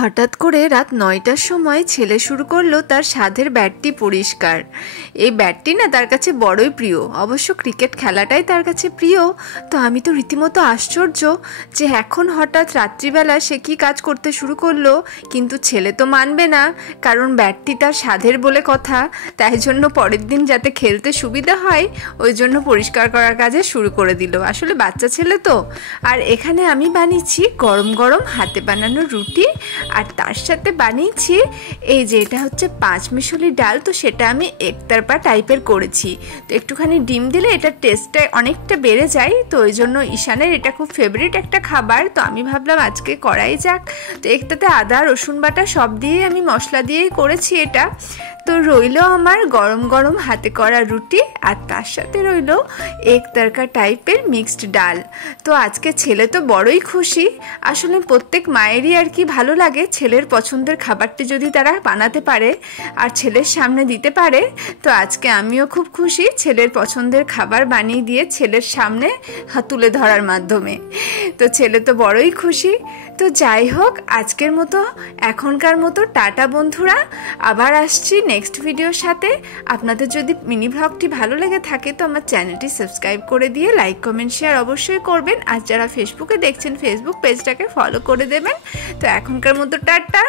হঠাৎ করে রাত ৯টার সময় ছেলে শুরু করলো তার স্বাদের ব্যাটটি পরিষ্কার। এই ব্যাটটি না তার কাছে বড়ই প্রিয়, অবশ্য ক্রিকেট খেলাটাই তার কাছে প্রিয়। তো আমি তো রীতিমতো আশ্চর্য যে এখন হঠাৎ রাত্রিবেলা সে কি কাজ করতে শুরু করলো। কিন্তু ছেলে তো মানবে না, কারণ ব্যাটটি তার স্বাদের বলে কথা। তাই জন্য পরের দিন যাতে খেলতে সুবিধা হয় ওই জন্য পরিষ্কার করার কাজে শুরু করে দিল। আসলে বাচ্চা ছেলে তো। আর এখানে আমি বানিয়েছি গরম গরম হাতে বানানো রুটি, আর তার সাথে বানিয়েছি এই যে এটা হচ্ছে 5 মিশালি ডাল। তো সেটা আমি একতরফা টাইপের করেছি। তো একটুখানি ডিম দিলে এটার টেস্টটা অনেকটা বেড়ে যায়। তো ওই জন্য ঈশানের এটা খুব ফেভারিট একটা খাবার। তো আমি ভাবলাম আজকে করাই যাক। তো একটাতে আদা রসুন বাটা সব দিয়ে আমি মশলা দিয়েই করেছি এটা। তো রইল আমার গরম গরম হাতে করা রুটি, আর তার সাথে রইল এক তরকা টাইপের মিক্সড ডাল। তো আজকে ছেলে তো বড়ই খুশি। আসলে প্রত্যেক মায়েরই আর কি ভালো লাগে ছেলের পছন্দের খাবারটি যদি তারা বানাতে পারে আর ছেলের সামনে দিতে পারে। তো আজকে আমিও খুব খুশি ছেলের পছন্দের খাবার বানিয়ে দিয়ে ছেলের সামনে তুলে ধরার মাধ্যমে। তো ছেলে তো বড়ই খুশি। তো যাই হোক, আজকের মতো এখনকার মতো টাটা বন্ধুরা, আবার আসছি নেক্সট ভিডিওর সাথে। আপনাদের যদি মিনি ব্লগটি ভালো লেগে থাকে তো আমার চ্যানেলটি সাবস্ক্রাইব করে দিয়ে লাইক কমেন্ট শেয়ার অবশ্যই করবেন। আর যারা ফেসবুকে দেখছেন ফেসবুক পেজটাকে ফলো করে দেবেন। তো এখনকার মতো টাটা।